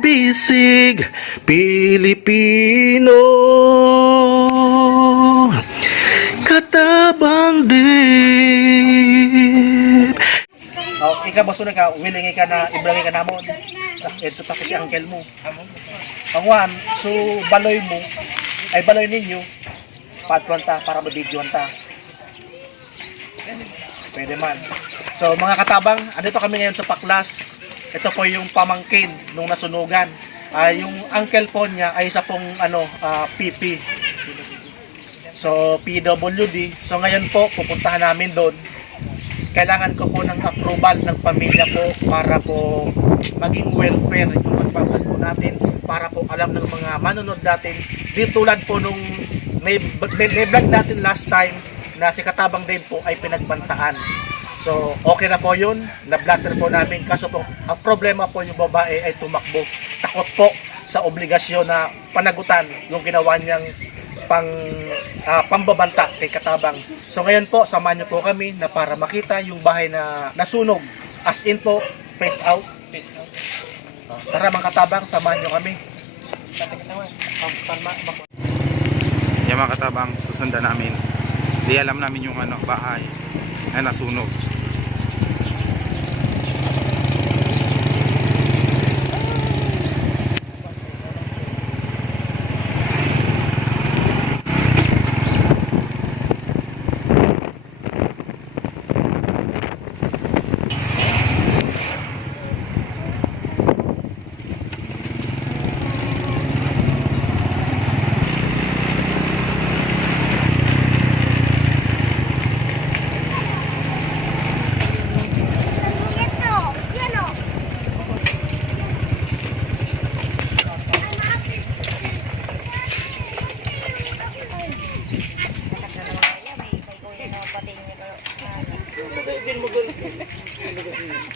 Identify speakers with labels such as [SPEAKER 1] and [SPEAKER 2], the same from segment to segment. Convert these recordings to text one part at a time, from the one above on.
[SPEAKER 1] bisig Pilipino Katabang dip
[SPEAKER 2] Oh, ikaw baso na ka, willing ka na ibrangay ka namon. Ito tapos si uncle mo. Ang one, so baloy mo, ay baloy ninyo, patuan ta para mabidyoan ta. Pwede man. So mga katabang, andito kami ngayon sa Paklas. Ito po yung pamangkin nung nasunugan. Ah, yung uncle po niya ay isa pong ano, ah, PP. So PWD. So ngayon po pupuntahan namin doon kailangan ko po ng approval ng pamilya ko para po maging welfare yung magpapal po natin para po alam ng mga manonood natin di tulad po nung may, may, may vlog natin last time na si Katabang Dave po ay pinagbantaan so okay na po yun na-blatter po namin kaso po ang problema po yung babae ay tumakbo takot po sa obligasyon na panagutan yung ginawa niyang pang ah, pambabanta kay Katabang. So ngayon po, samahan niyo po kami na para makita yung bahay na nasunog. As in po, face out. Face out. tara mga Katabang, samahan niyo kami.
[SPEAKER 3] Yung mga katabang susundan namin. Di alam namin yung ano, bahay na nasunog.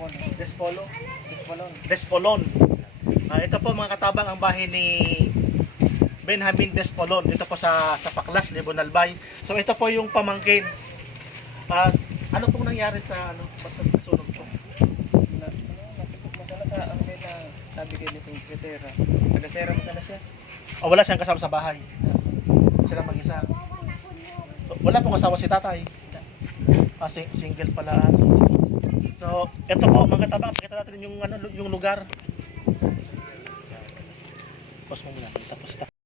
[SPEAKER 2] Despolo. Despolo. Despolon. Despolon. Ah, ito po mga katabang ang bahay ni Benjamin Despolon. Ito po sa sa Paklas, Libon Albay. So ito po yung pamangkin. Ah, ano pong nangyari sa ano? Ba't mas nasunog po?
[SPEAKER 4] Masala sa ang na sabi kayo ni Kasera. Tagasera masala siya.
[SPEAKER 2] O wala siyang kasama sa bahay. Sila mag-isa. Wala pong asawa si tatay. Ah, sing- single pala. ano. So, ito po mga katabang, pakita natin yung ano yung lugar. Pause mo muna. Tapos ta.